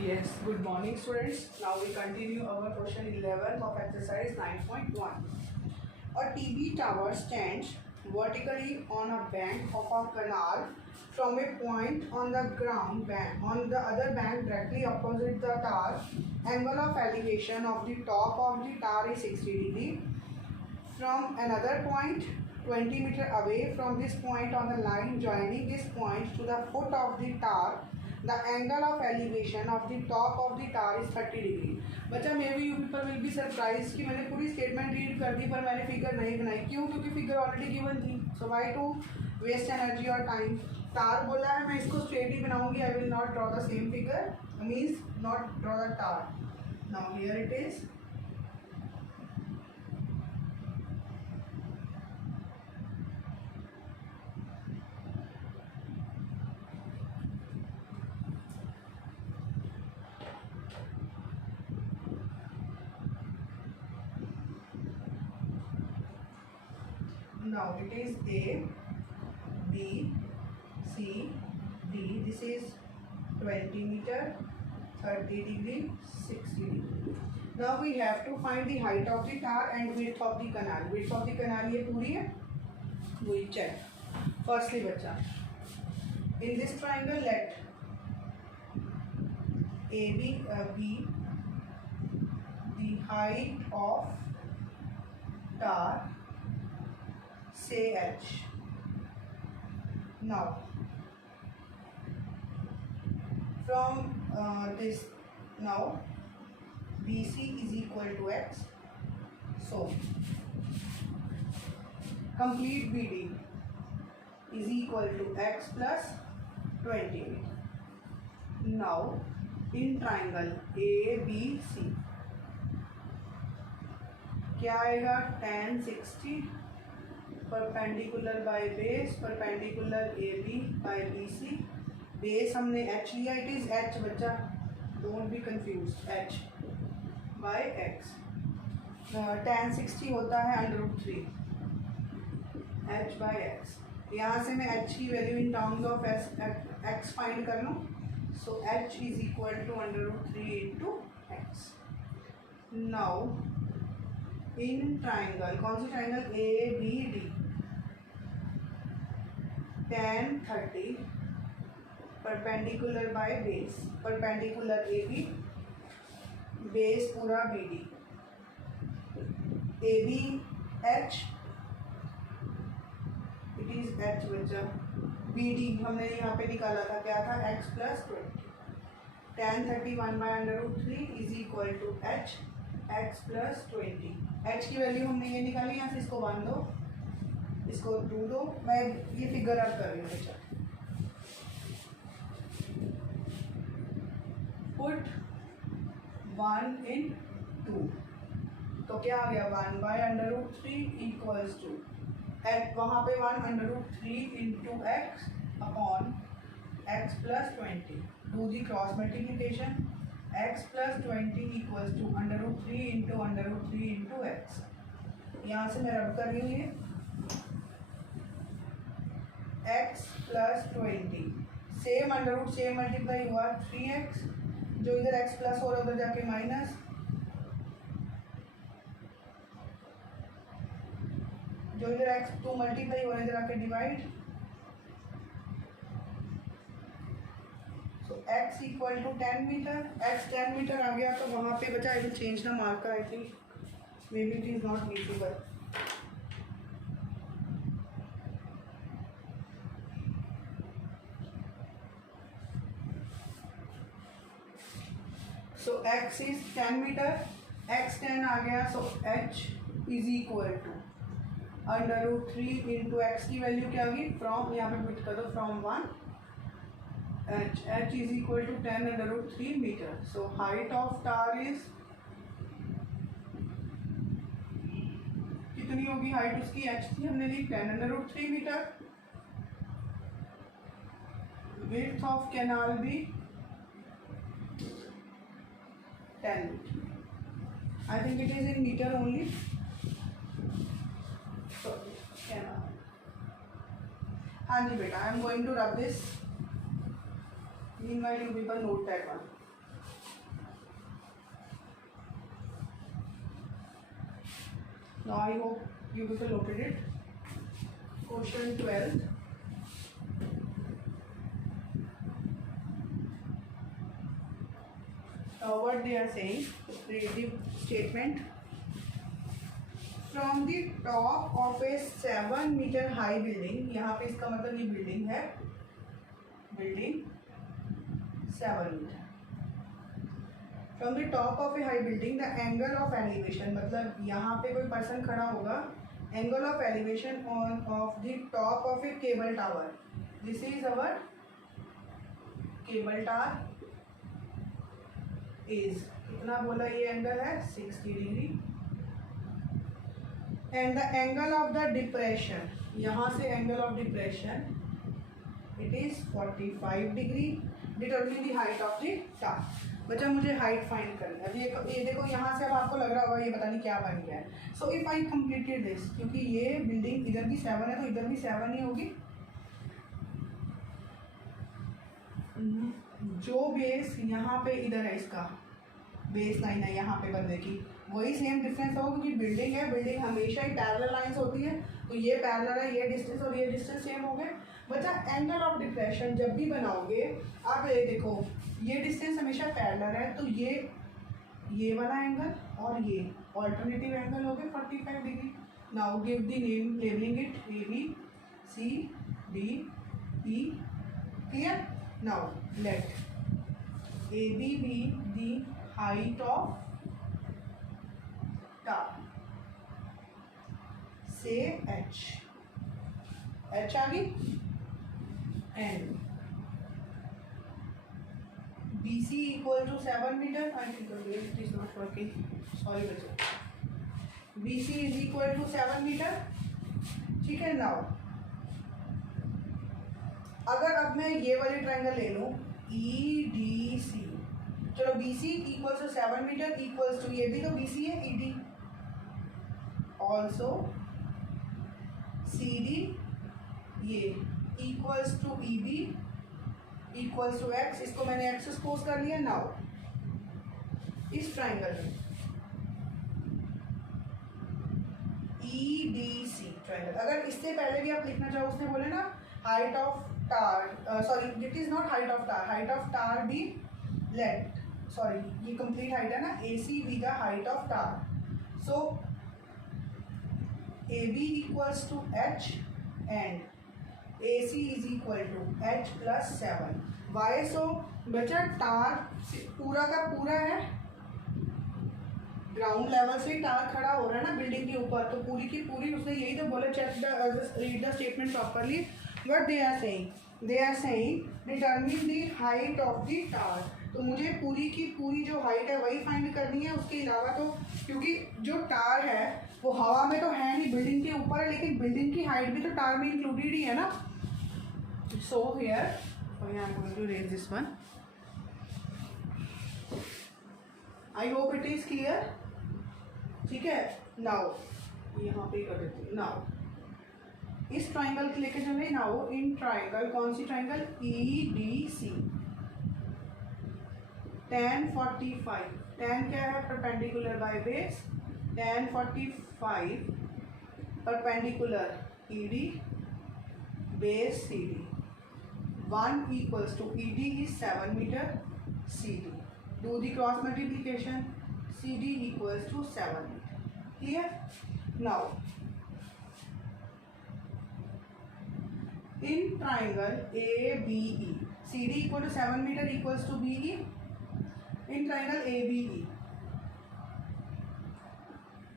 Yes, good morning students. Now we continue our question 11 of exercise 9.1. A TV tower stands vertically on a bank of a canal from a point on the ground bank on the other bank directly opposite the tower. Angle of elevation of the top of the tower is 60 degree. From another point 20 meter away from this point on the line joining this point to the foot of the tower, the angle of elevation of the top of the tower is 30 degree. बच्चा may be you people will be surprise कि मैंने पूरी statement read कर दी पर मैंने figure नहीं बनाई. क्यों? क्योंकि फिगर ऑलरेडी गिवन थी. So why to waste energy और टाइम. टार बोला है, मैं इसको स्ट्रेट ही बनाऊंगी. I will not draw the same figure, means not draw the tar. Now here it is. Now it is A, B, C, D. This is 20 meter, 30 degree, 60 degree. Now we have to find the height of the tower and width of the canal. Width of the canal ये पूरी है. We check. Firstly बच्चा, in this triangle let AB be the height of tower. Say H. Now from this, now BC is equal to X. So complete BD is equal to X plus 20. Now in triangle ABC क्या आएगा? tan 60 perpendicular by base, perpendicular A B by B C. Base हमने H लिया, it is H बच्चा, don't be confuse. H by x. tan 60 होता है √3 H by x. यहाँ से मैं एच की value in terms of X find कर लूँ. So H is equal to √3 into X. Now in triangle, कौन सी triangle? A B D. tan 30 perpendicular by base, perpendicular A B, base पूरा B D. A B H, it is H बच्चा. B D हमने यहाँ पे निकाला था, क्या था? X plus 20. tan 30 1/√3 is equal to H X plus 20. H की वैल्यू हमने ये निकाली. यहाँ से इसको 1 दो, इसको 2 दो. मैं ये फिगर अब कर रही हूँ बच्चा. पुट 1 in 2, तो क्या आ गया? 1/√3 इक्वल्स टू एट, वहाँ पे 1/√3 into x upon x plus 20. Do the cross multiplication. X plus 20 equals to √3 into √3 into x. यहाँ से मैं रब कर रही हूँ ये x plus 20. Same under same multiply हुआ 3x, जो इधर x प्लस हो रहा है उधर जाके माइनस, जो इधर x 2 मल्टीप्लाई हो रहा है इधर आके divide. So x equal to 10 metre. x 10 metre आ गया, तो वहाँ पे बचा. I will change the marker. I think maybe it is not visible. So x is 10 metre, x 10 आ गया. So h is equal to √3 into X की value क्या होगी? फ्रॉम, यहाँ पे पुट कर दो, from 1 h is equal to 10 √3 metre. So height of tower is कितनी होगी? हाइट उसकी h थी, हमने ली 10 √3 मीटर. विड्थ ऑफ कैनाल भी 10 meter. I think it is in meter only. So canal. हाँ जी बेटा, I am going to rub this. Meanwhile you people note that one. Now I hope you people noted it. Question 12. What they are saying, read the statement. From the top of a 7 meter high building, यहाँ पे इसका मतलब ये building है, building 7 metre. From the top of a high building, the angle of elevation, मतलब यहाँ पे कोई पर्सन खड़ा होगा, angle of elevation on of the top of a cable tower. This is our cable tower. Is कितना बोला ये angle है 60 degree. And the angle of the depression, यहाँ से angle of depression it is 45 degree. Determine the height of the tower. बच्चा मुझे height find करना है. ये देखो यहाँ से अब आपको लग रहा होगा ये पता नहीं क्या बन गया है. So if I completed this, क्योंकि ये बिल्डिंग इधर भी 7 है तो इधर भी 7 ही होगी. जो बेस यहाँ पे इधर है, इसका बेस लाइन है यहाँ पे बंदे की, वही सेम डिस्टेंस होगा क्योंकि बिल्डिंग है. बिल्डिंग हमेशा ही पैरेलल लाइंस होती है, तो ये पैरेलल है, ये डिस्टेंस और ये डिस्टेंस सेम हो गए. बच्चा एंगल ऑफ डिप्रेशन जब भी बनाओगे आप ये देखो, ये डिस्टेंस हमेशा पैरेलल है, तो ये वाला एंगल और ये ऑल्टरनेटिव एंगल हो गए 45 degree. Now give the name, labelling it A B C D E. Clear? Now let A B B the height of tower. Say h. h आ गई. And BC equal to 7 meter. I think it is not working. Sorry बच्चों. BC is equal to 7 meter. ठीक है. Now अगर अब मैं ये वाली ट्रायंगल ले लूँ EDC, चलो BC equals to 7 metre equals to, ये भी तो BC है, ED ऑल्सो CD, ये equals to EB equals to X. इसको मैंने X सपोज कर लिया. नाउ इस ट्राइंगल में EDC ट्राइंगल, अगर इससे पहले भी आप लिखना चाहो, उसने बोले ना height of tower, sorry it is not height of tower, height of tower be let, sorry ये कंप्लीट हाइट है ना, AC B the height of tower. So AB equals to H and AC is equal to H plus 7. Why? So बच्चा tower पूरा का पूरा है, ground level से टार खड़ा हो रहा है ना बिल्डिंग के ऊपर, तो पूरी की पूरी उसने यही तो बोला. Check the read the statement properly. What they are saying, they are saying determine the height of the tower. तो मुझे पूरी की पूरी जो हाइट है वही फाइंड करनी है. उसके अलावा तो क्योंकि जो टार है वो हवा में तो है नहीं, बिल्डिंग के ऊपर है, लेकिन बिल्डिंग की हाइट भी तो टार में इंक्लूडेड ही है ना. So here I am going to erase this one. I hope it is clear. ठीक है. नाउ यहाँ पे कर देते हैं. नाउ इस ट्राइंगल के लेके चले. नाउ इन ट्राइंगल, कौन सी ट्राइंगल? EDC tan 45. tan क्या है? Perpendicular by base. tan 45 perpendicular ED base CD. 1 equals to ED is 7 meter. CD. Do the cross multiplication. CD equals to 7 meter. Clear? Now in triangle ABE, CD equal to 7 meter equals to BE. In triangle ABE,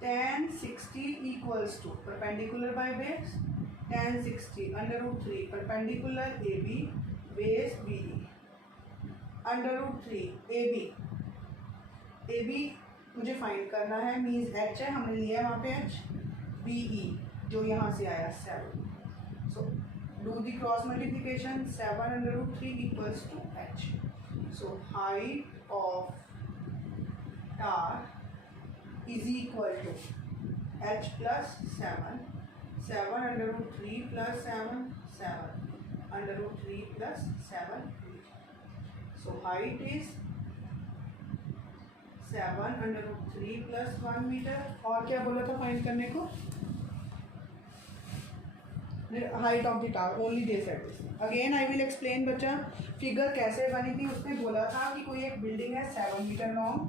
tan 60 equals to perpendicular by base, tan 60 under root 3 perpendicular AB base BE, under root 3 AB मुझे find करना है, means H है, हमने लिया है वहाँ पे H. BE जो यहाँ से आया 7. So do the cross multiplication. 7 under root 3 equals to H. So height of tar is equal to H plus 7. 7 under root 3 plus 7. 7 under root 3 plus 7. So height is 7/3 + 1 metre. और क्या बोला था find करने को? Height of the tower, only they said this. Again I will explain बच्चा figure कैसे बनी थी। उसने बोला था कि कोई एक बिल्डिंग है 7 मीटर लॉन्ग,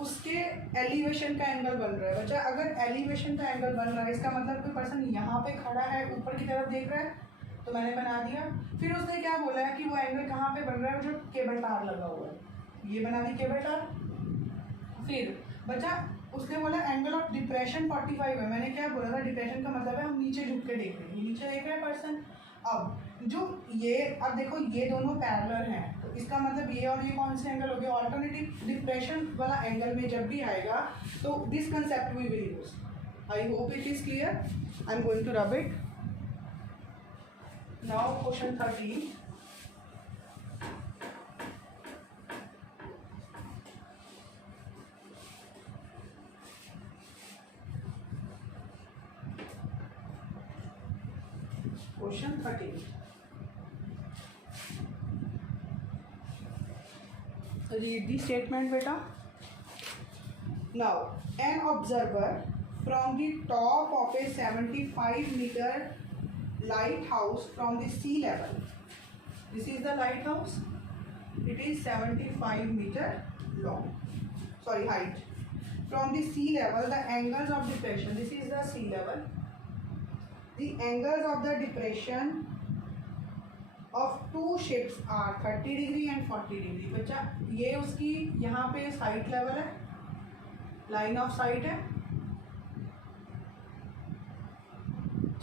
उसके एलिवेशन का एंगल बन रहा है। बच्चा अगर एलिवेशन का एंगल बन रहा है इसका मतलब कोई पर्सन यहाँ पे खड़ा है, ऊपर की तरफ देख रहा है, तो मैंने बना दिया। फिर उसने क्या बोला है कि वो एंगल कहाँ पे बन रहा है, जो केबल टार लगा हुआ है, ये बना दी केबल टार। फिर बच्चा उसने बोला एंगल ऑफ डिप्रेशन 45 है। मैंने क्या बोला था, डिप्रेशन का मतलब है हम नीचे झुक के देख रहे हैं, ये नीचे देख रहा है पर्सन। अब जो ये, अब देखो ये दोनों पैरेलल हैं, तो इसका मतलब ये और ये कौन से एंगल हो गए, ऑल्टरनेटिव। डिप्रेशन वाला एंगल में जब भी आएगा तो this concept we will use. I hope it is clear. I am going to rub it now. Question 13। Question 13. Read the statement, beta. Now, an observer from the top of a 75-meter lighthouse from the sea level. This is the lighthouse. It is 75 meter long. Sorry, height. From the sea level, the angles of depression. This is the sea level. The angles of the depression of two ships are 30 degree and 40 degree। बच्चा ये उसकी यहाँ पे site level है, line of site है,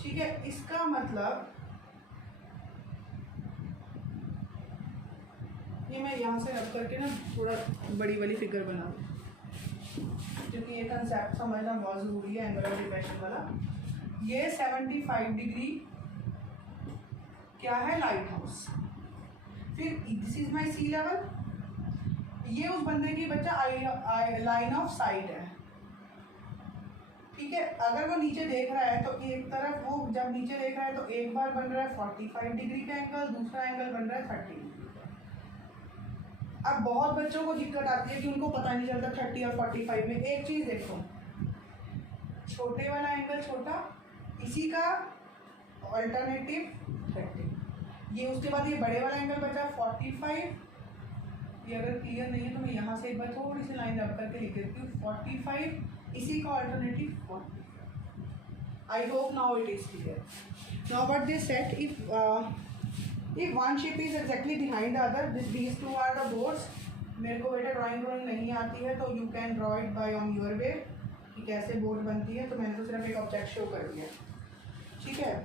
ठीक है। इसका मतलब ये मैं यहाँ से रब करके ना थोड़ा बड़ी वाली फिगर बना दूँ, क्योंकि ये कंसेप्ट समझना बहुत ज़रूरी है एंगल ऑफ डिप्रेशन वाला। ये 75 डिग्री क्या है, लाइट हाउस। फिर this is my sea level, ये उस बंदे की बच्चा लाइन ऑफ साइट है, ठीक है। अगर वो नीचे देख रहा है तो एक तरफ वो जब नीचे देख रहा है तो एक बार बन रहा है 45 डिग्री का एंगल, दूसरा एंगल बन रहा है 30 डिग्री का। अब बहुत बच्चों को दिक्कत आती है कि उनको पता नहीं चलता 30 और 45 में। एक चीज देखो, छोटे वाला एंगल छोटा, इसी का ऑल्टरनेटिव 30, ये उसके बाद ये बड़े वाला एंगल बचा 45। ये अगर क्लियर नहीं है तो मैं यहाँ से एक बार थोड़ी सी लाइन रब करके लिख देती हूँ, 45, इसी का alternative 40। I hope now it is clear. Now what they said, if one ship is exactly behind the other, these two are the boats. मेरे को बेटा ड्राइंग नहीं आती है, तो you can draw it by on your way कि कैसे board बनती है। तो मैंने तो सिर्फ एक ऑब्जेक्ट शो कर दिया, ठीक है।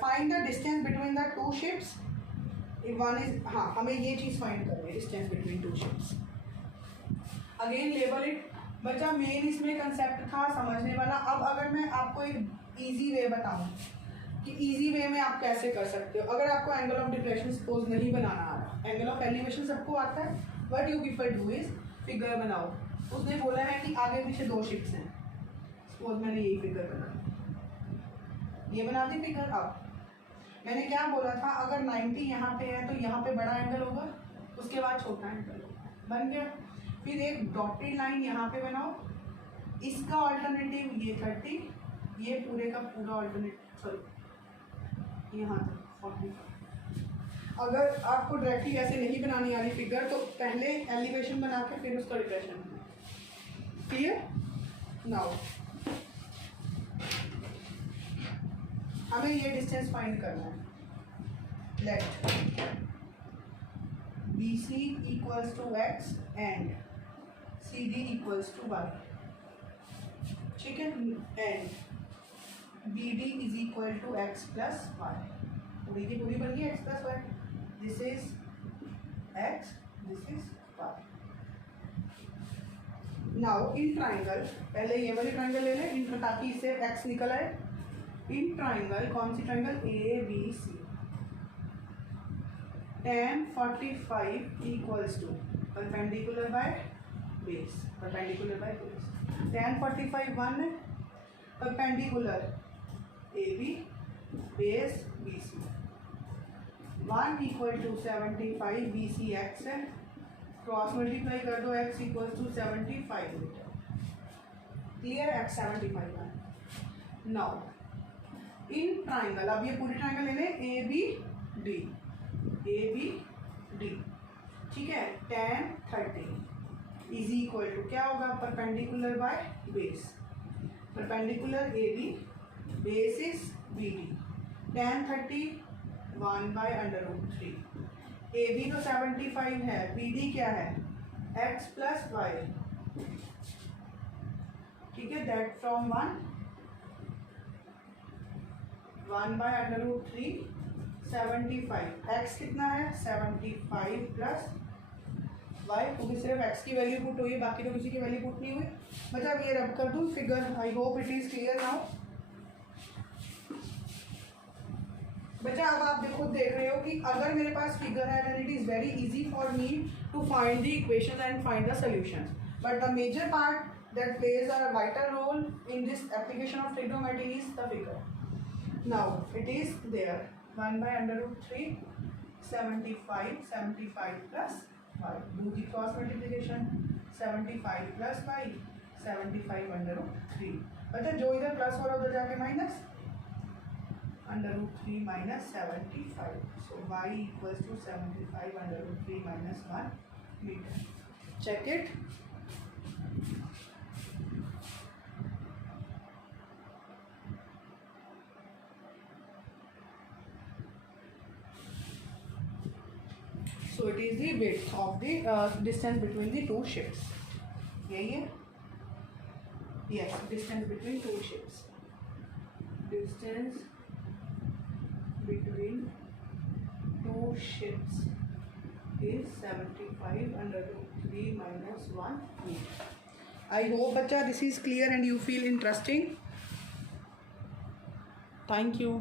Find the distance between the two ships. If one is, हाँ हमें ये चीज़ फाइंड करनी है, distance between two ships. Again label it. बच्चा मेन इसमें कंसेप्ट था समझने वाला। अब अगर मैं आपको एक इजी वे बताऊं कि इजी वे में आप कैसे कर सकते हो, अगर आपको एंगल ऑफ डिप्रेशन सपोज नहीं बनाना आ रहा, एंगल ऑफ एलिवेशन सबको आता है, what you people do is figure बनाओ। उसने बोला है कि आगे पीछे दो शिप्स हैं, सपोज मैंने यही फिगर बना, ये बना दी फिगर। अब मैंने क्या बोला था, अगर 90 यहाँ पे है तो यहाँ पे बड़ा एंगल होगा, उसके बाद छोटा एंगल होगा, बन गया। फिर एक डॉटेड लाइन यहाँ पे बनाओ, इसका ऑल्टरनेटिव ये 30, ये पूरे का पूरा ऑल्टरनेटिव, सॉरी यहाँ तक 45। अगर आपको डायरेक्टली ऐसे नहीं बनानी आ रही फिगर, तो पहले एलिवेशन बना के फिर उसका डिप्रेशन। क्लियर? नाउ हमें ये डिस्टेंस फाइंड करना है। Let BC equals to x and CD equals to y, ठीक है। And BD is equal to x plus y, पूरी की पूरी बन गई x plus y। This is x, this is y। Now in triangle, पहले ये वाली ट्राइंगल ले लें ताकि इससे x निकल आए। इन ट्राइंगल, कौन सी triangle, ABC, tan 45 equals to perpendicular by base, perpendicular by base. tan 45 1 है, perpendicular AB, base BC। 1 equal to 75 BC x है, क्रॉस मल्टीप्लाई कर दो, x equal to 75 metre. Clear, x 75 है। Now in triangle, अब ये पूरी triangle लेने ए B D, ठीक है। tan 30 इज इक्वल टू क्या होगा, perpendicular by base, perpendicular A B, base is B D, tan 30 1/√3, A B तो 75 है, बी डी क्या है x प्लस वाई, ठीक है। दैट फ्रॉम 1/√3 75, x कितना है 75 प्लस वाई, क्योंकि सिर्फ x की वैल्यू पुट हुई है, बाकी तो किसी की वैल्यू पुट नहीं हुई। बच्चा अब ये रब कर दूँ figure, I hope it is clear now. बच्चा अब आप खुद देख रहे हो कि अगर मेरे पास फिगर है then it is very easy for me to find the equation and find the solution, but the major part that plays a vital role in this application of trigonometry is the figure. Now it is there 1/√3 75 plus y. Do the cross multiplication, 75 plus y 75/3। अच्छा जो इधर plus हो रहा है उधर जाके minus, √3 minus 75, so y equals to 75/3 minus 1 meter. Check it. So it is the width of the distance between the two ships. यही है, yes, distance between two ships, distance between two ships is 75/3 minus 1 meter. I hope बच्चा this is clear and you feel interesting. Thank you.